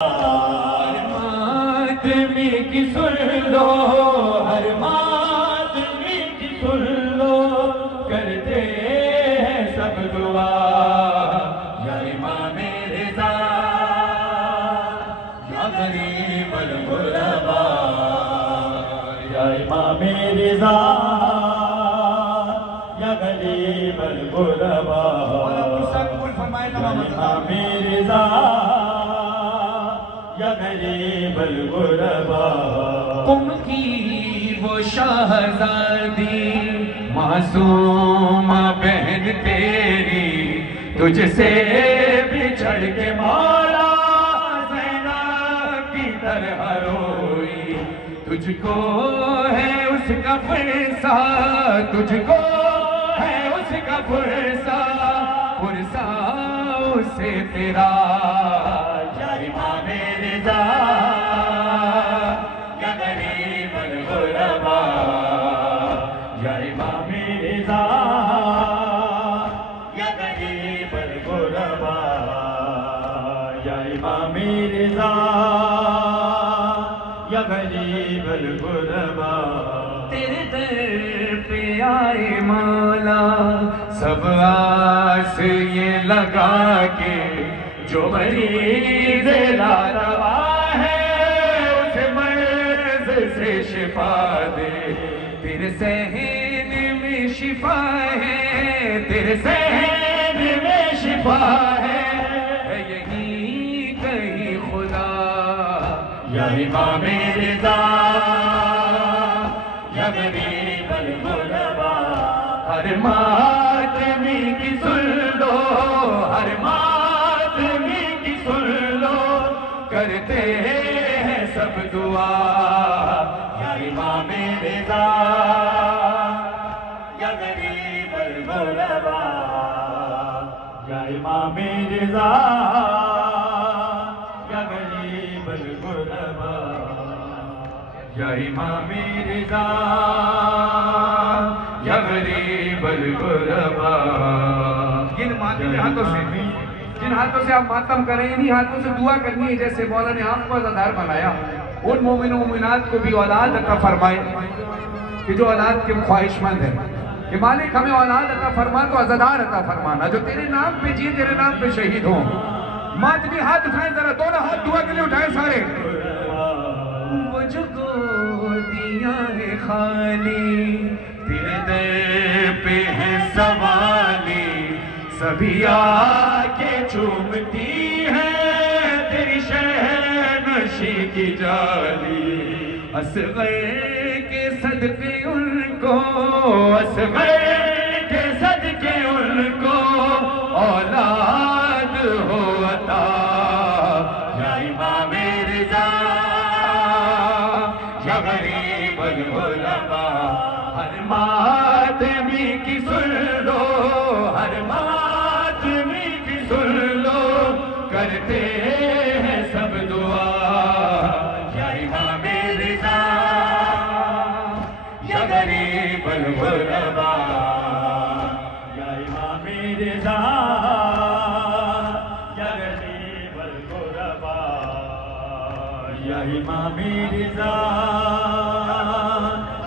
ہر ماتمی کی سن لو، ہر ماتمی کی سن لو، کرتے ہیں سب دعا یا امام رضا یا غریب الغرباء، یا امام رضا یا غریب الغرباء، امام رضا یا غریب الغرباء، قم کی وہ شہزادی معصومہ بہن تیری، تجھ سے بچھڑ کے مولا زینب کی طرح روئی، تجھ کو ہے اس کا فرسہ، تجھ کو ہے اس کا فرسہ، فرسہ اسے تیرا یا امام رضا یا غریب الغرباء، یا امام رضا یا غریب الغرباء، یا امام رضا یا غریب الغرباء، تیرے در پہ آئے مولا سب آس یہ لگا کے، جو مریض لاروا ہے اس مرض سے شفا دے، تیرے صحن میں شفا ہے، تیرے صحن میں شفا ہے، یہی کہیں خدا یا امام رضا یا غریب الغرباء، ہر ماتمی کی سن لو، ہر ماتمی کی سن لو، کرتے ہیں سب دعا یا امام رضا یا غریب الغرباء، یا امام رضا یا غریب الغرباء، یا امام رضا یا غریب الغرباء۔ جن ہاتھوں سے آپ ماتم کریں، انہی ہاتھوں سے دعا کرنی ہے جیسے مولا نے آپ کو عزادار بنایا، ان مومن و مومنات کو بھی اولاد عطا فرمائے کہ جو اولاد کے خواہش مند ہیں، کہ مالک ہمیں اولاد عطا فرما تو عزادار عطا فرمانا، جو تیرے نام پہ جیے تیرے نام پہ شہید ہوں۔ ماتمی ہاتھ اٹھائیں، ذرا دونوں ہاتھ دعا کے لیے اٹھائیں سارے۔ وہ جو گودیاں ہیں خالی تیرے در پہ ہے سوالی، سبھی آکے چومتی ہیں تیری شہنشی کی جالی، اصغر کے صدقے ان کو، اصغر کے صدقے ان کو اولاد ہو عطا یا امام رضا یا غریب الغرباء، ہر ماتمی کی سن لو، ہر ماتمی کی سن لو، کرتے ہیں سب دعا یا امام رضا یا غریب الغرباء، یا امام رضا یا غریب الغرباء، یا امام رضا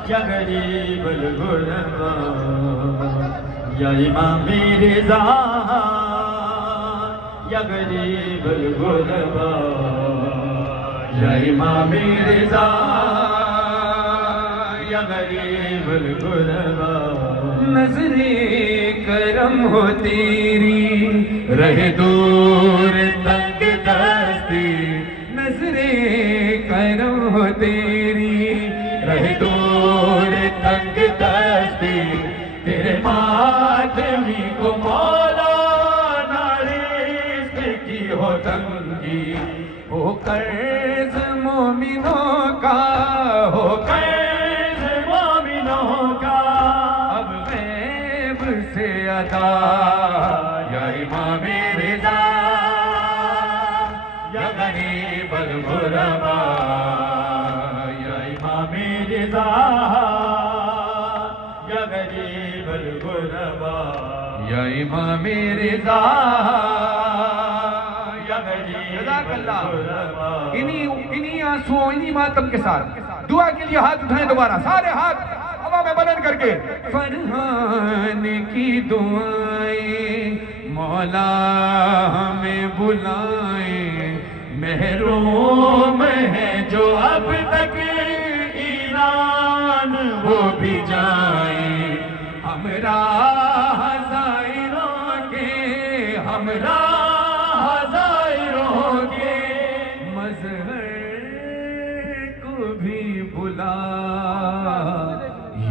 یا غریب الغرباء، یا امام رضا یا غریب الغرباء، یا امام رضا یا غریب الغرباء، نظر کرم ہو تیری رہے دور تنگ دستی، نظر کرم ہو تیری رہے دور تنگ دستی، تیرے ماتمی کو مولا نہ رزق کی ہو تنگی، ہو قرض مومنوں کا، ہو قرض مومنوں کا اب غیب سے ادا یا امام رضا یا غریب الغرباء، یا امام رضا یا غریب الغرباء، یا امام رضا یا غریب اللہ انہی آنسوؤں انہی ماتم کے ساتھ دعا کے لیے ہاتھ اٹھائیں دوبارہ سارے ہاتھ ہوا میں بلند کر کے فرحان کی دعائیں مولا ہمیں بلائیں محروم ہے جو اب تک ایران وہ بھی جائیں ہمراہ زائروں کے ہمراہ زائروں کے مظہر کو بھی بلا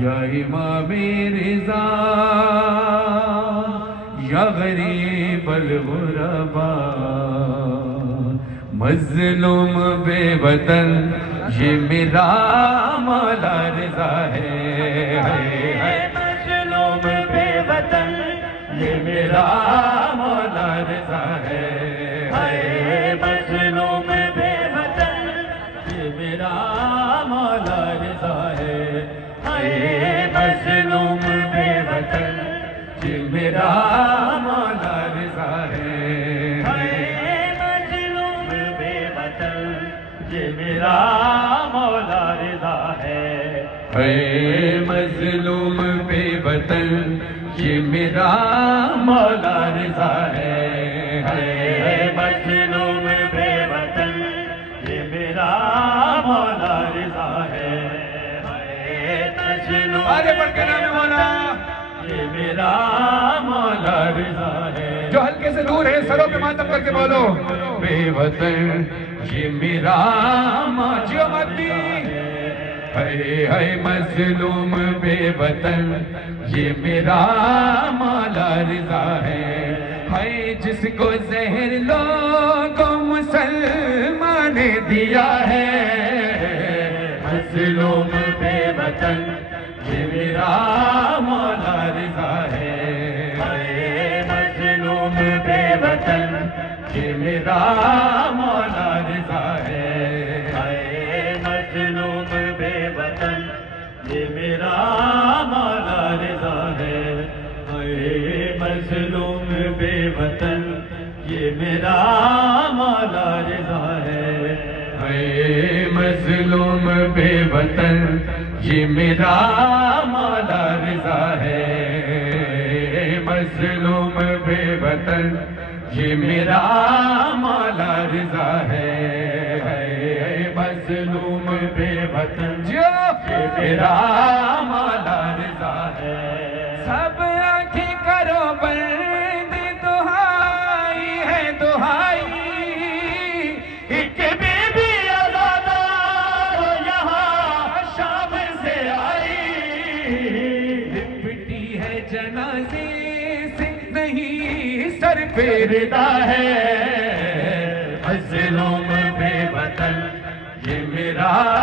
یا امام رضا یا غریب الغربا مظلوم بے وطن یہ میرا مولا رضا ہے مظلوم بے وطن یہ میرا مولا رضا ہے مظلوم بے وطن یہ میرا مولا رضا ہے مظلوم بے وطن یہ میرا مولا رضا ہے مظلوم بے وطن یہ میرا مولا رضا ہے مظلوم بے وطن یہ میرا مولا رضا ہے مظلوم بے وطن یہ میرا مولا رضا ہے آگے بڑھ کے نام مولا یہ میرا مولا رضا ہے جو ہلکے سے دور ہے سروں پہ ماتم کر کے بولو بے وطن یہ میرا مولا ہے مظلوم بے وطن یہ میرا مولا رضا ہے جس کو زہر لوگوں مسلمان نے دیا ہے مظلوم بے وطن یہ میرا مولا رضا ہے مظلوم بے وطن یہ میرا مولا رضا ہے مظلوم بے وطن یہ میرا مولا رضا ہے مظلوم بے وطن یہ میرا مولا رضا ہے مظلوم بے وطن یہ میرا مولا رضا ہے مظلوم بے وطن یہ میرا مولا رضا ہے مظلوم بے وطن یہ میرا مولا رضا ہے سب آنکھیں کرو بند دہائی ہے دہائی ایک بی بی آزادہ یہاں شام سے آئی لپٹی ہے جنازے سے نہیں سر پہ ردا ہے مظلوم بے وطن یہ میرا